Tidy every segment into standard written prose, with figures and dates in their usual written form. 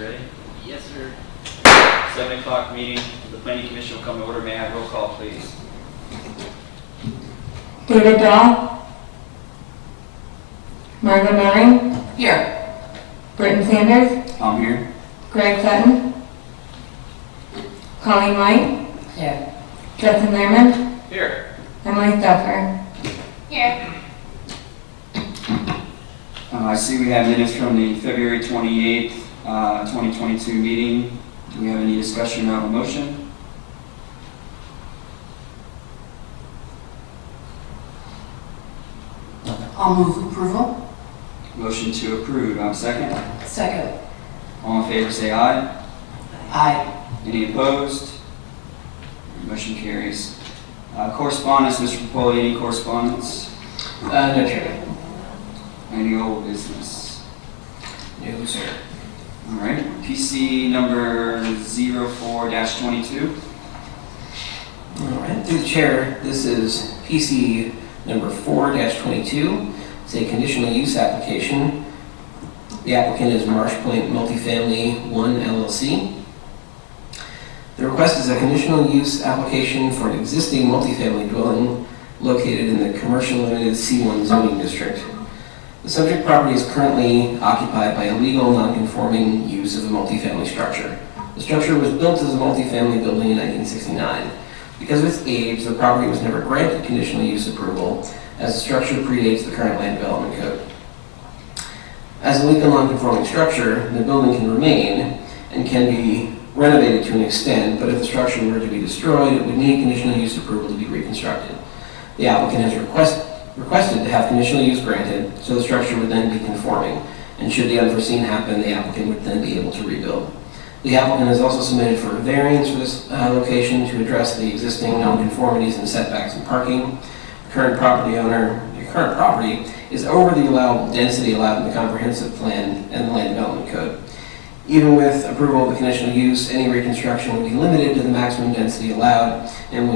ready? Yes, sir. 7 o'clock meeting, the planning commission will come to order. May I have roll call, please? David Dahl. Margot Miller. Here. Britton Sanders. I'm here. Greg Sutton. Colleen White. Here. Justin Lehrman. Here. Emily Stuffer. Here. I see we have minutes from the February 28th, 2022 meeting. Do we have any discussion or have a motion? I'll move approval. Motion to approve. Do I have a second? Second. All in favor say aye. Aye. Any opposed? Motion carries. Correspondence, Mr. Popoli, any correspondence? No, Chair. Any old business? No, sir. All right, PC number 04-22. All right, through the chair, this is PC number 4-22. It's a conditional use application. The applicant is Marsh Point Multifamily 1 LLC. The request is a conditional use application for an existing multifamily dwelling located in the commercial limited C1 zoning district. The subject property is currently occupied by a legal non-conforming use of a multifamily structure. The structure was built as a multifamily building in 1969. Because of its age, the property was never granted conditional use approval, as the structure predates the current land development code. As a legal non-conforming structure, the building can remain and can be renovated to an extent, but if the structure were to be destroyed, it would need conditional use approval to be reconstructed. The applicant has requested to have conditional use granted, so the structure would then be conforming, and should the unforeseen happen, the applicant would then be able to rebuild. The applicant has also submitted for a variance for this location to address the existing nonconformities and setbacks in parking. The current property is over the allowable density allowed in the comprehensive plan and the land development code. Even with approval of the conditional use, any reconstruction would be limited to the maximum density allowed and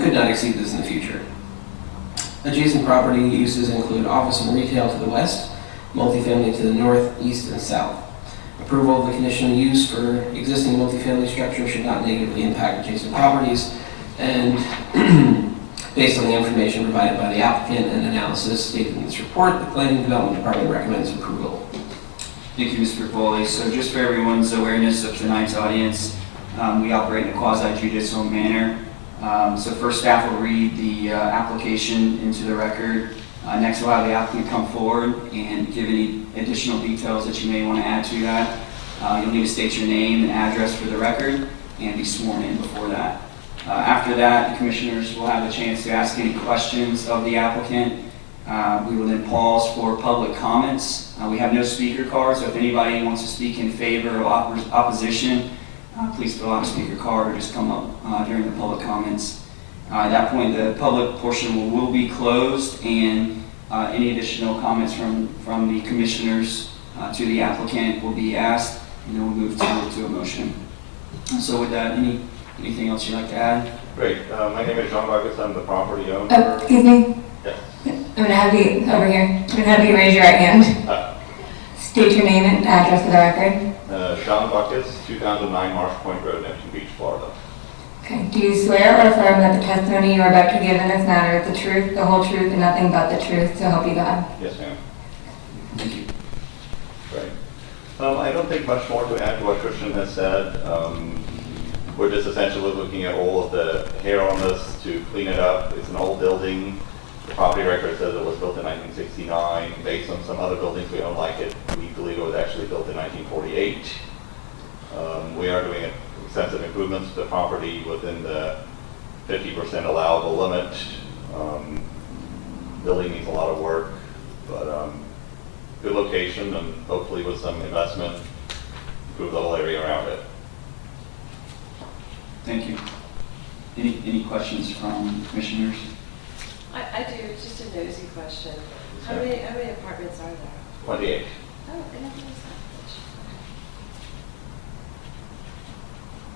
could not exceed this in the future. Adjacent property uses include office and retail to the west, multifamily to the north, east, and south. Approval of the conditional use for existing multifamily structure should not negatively impact adjacent properties, and based on the information provided by the applicant and analysis stated in this report, the Planning and Development Department recommends approval. Thank you, Mr. Popoli. So just for everyone's awareness of tonight's audience, we operate in a quasi-judicial manner. So first staff will read the application into the record. Next we'll have the applicant come forward and give any additional details that you may want to add to that. You'll need to state your name and address for the record and be sworn in before that. After that, the commissioners will have a chance to ask any questions of the applicant. We will then pause for public comments. We have no speaker cards, so if anybody wants to speak in favor or opposition, please fill out a speaker card or just come up during the public comments. At that point, the public portion will be closed, and any additional comments from the commissioners to the applicant will be asked, and then we'll move to a motion. So with that, anything else you'd like to add? Great. My name is John Vargas. I'm the property owner. Oh, excuse me. Yes. I'm going to have you over here. I'm going to have you raise your right hand. State your name and address for the record. Sean Buckets, 2009 Marsh Point Road, Neptune Beach, Florida. Okay. Do you swear or affirm that the testimony you are about to give in this matter is the truth, the whole truth, and nothing but the truth, so help you God? Yes, ma'am. Thank you. Great. I don't think much more to add to what Christian has said. We're just essentially looking at all of the hair on this to clean it up. It's an old building. The property record says it was built in 1969. Based on some other buildings we own like it, we believe it was actually built in 1948. We are doing extensive improvements to the property within the 50% allowable limit. Building needs a lot of work, but good location, and hopefully with some investment, improve the whole area around it. Thank you. Any questions from commissioners? I do, it's just a nosy question. How many apartments are there? 28. Oh, I never noticed that much.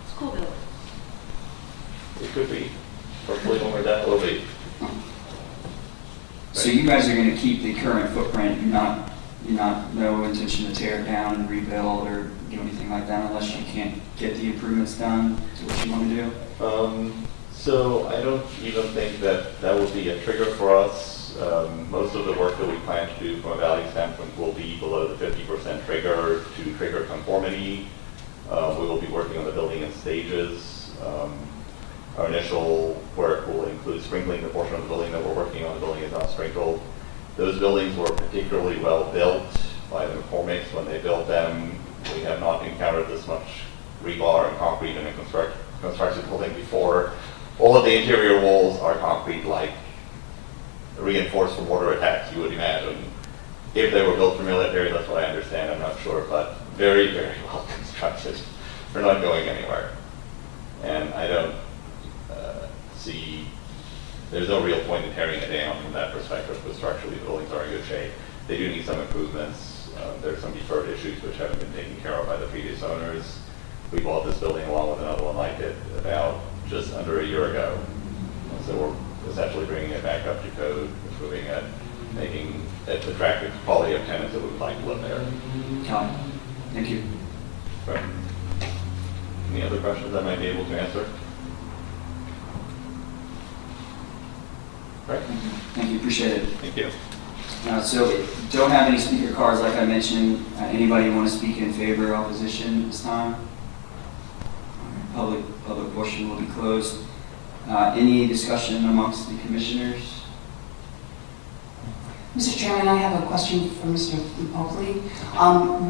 It's a cool building. It could be. Hopefully when we're done, it will be. So you guys are going to keep the current footprint. You're not no intention to tear it down and rebuild or do anything like that unless you can't get the improvements done to what you want to do? So I don't even think that that would be a trigger for us. Most of the work that we plan to do from a value standpoint will be below the 50% trigger to trigger conformity. We will be working on the building in stages. Our initial work will include sprinkling the portion of the building that we're working on. The building is not sprinkled. Those buildings were particularly well built by the McCormicks when they built them. We have not encountered this much rebar and concrete in a construction building before. All of the interior walls are concrete, like reinforced from mortar attacks, you would imagine. If they were built for military, that's what I understand, I'm not sure, but very, very well constructed. They're not going anywhere. And I don't see, there's no real point in tearing it down from that perspective, because structurally the buildings are in good shape. They do need some improvements. There's some deferred issues which haven't been taken care of by the previous owners. We bought this building along with another one like it about just under a year ago. So we're essentially bringing it back up to code, improving it, making it attractive quality of tenants that would like to live there. Got it. Thank you. Right. Any other questions I might be able to answer? Right. Thank you, appreciate it. Thank you. So don't have any speaker cards like I mentioned. Anybody want to speak in favor or opposition at this time? All right, public portion will be closed. Any discussion amongst the commissioners? Mr. Chairman, I have a question for Mr. Popoli.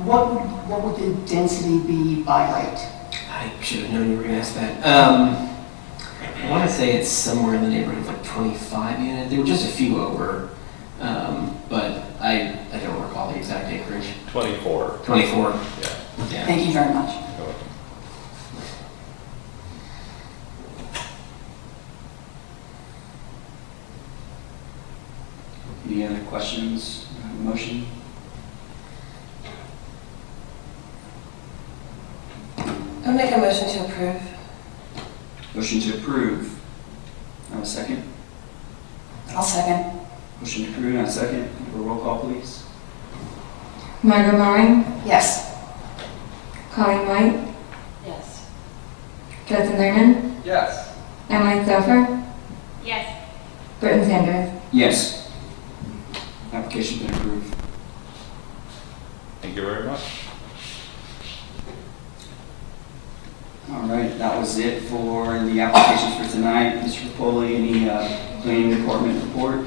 What would the density be by right? I should have known you were going to ask that. I want to say it's somewhere in the neighborhood of like 25 units. There were just a few over, but I don't recall the exact acreage. 24. 24. Yeah. Yeah. Thank you very much. You're welcome. Any other questions? Motion? I'll make a motion to approve. Motion to approve. Have a second? I'll second. Motion to approve, and a second. Have a roll call, please. Margaret Murray, Yes. Colleen White, Yes. Justin Lerman, Yes. Emily Stouffer, Yes. Britton Sanders. Yes. Application's been approved. Thank you very much. All right, that was it for the applications for tonight. Mr. Rapoli, any planning department report?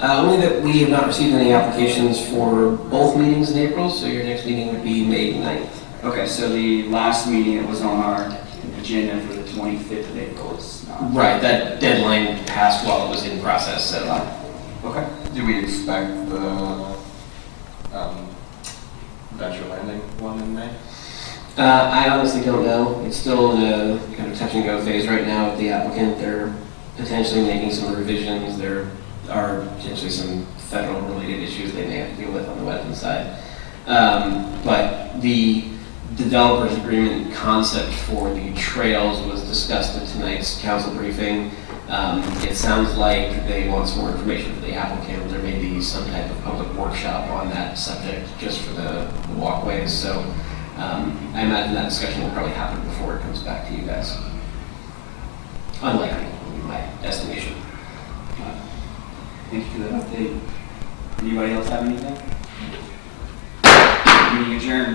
Only that we have not received any applications for both meetings in April, so your next meeting would be May 9th. Okay, so the last meeting that was on our agenda for the 25th of April is not. Right, that deadline passed while it was in process, so. Okay. Do we expect the venture landing one in May? I honestly don't know. It's still in a kind of touch and go phase right now with the applicant. They're potentially making some revisions. There are potentially some federal related issues they may have to deal with on the wetland side. But the developer's agreement concept for the trails was discussed at tonight's council briefing. It sounds like they want some more information for the applicant. There may be some type of public workshop on that subject just for the walkways. So I imagine that discussion will probably happen before it comes back to you guys. Unlikely, would be my estimation. Thank you for that update. Anybody else have anything? Meeting adjourned.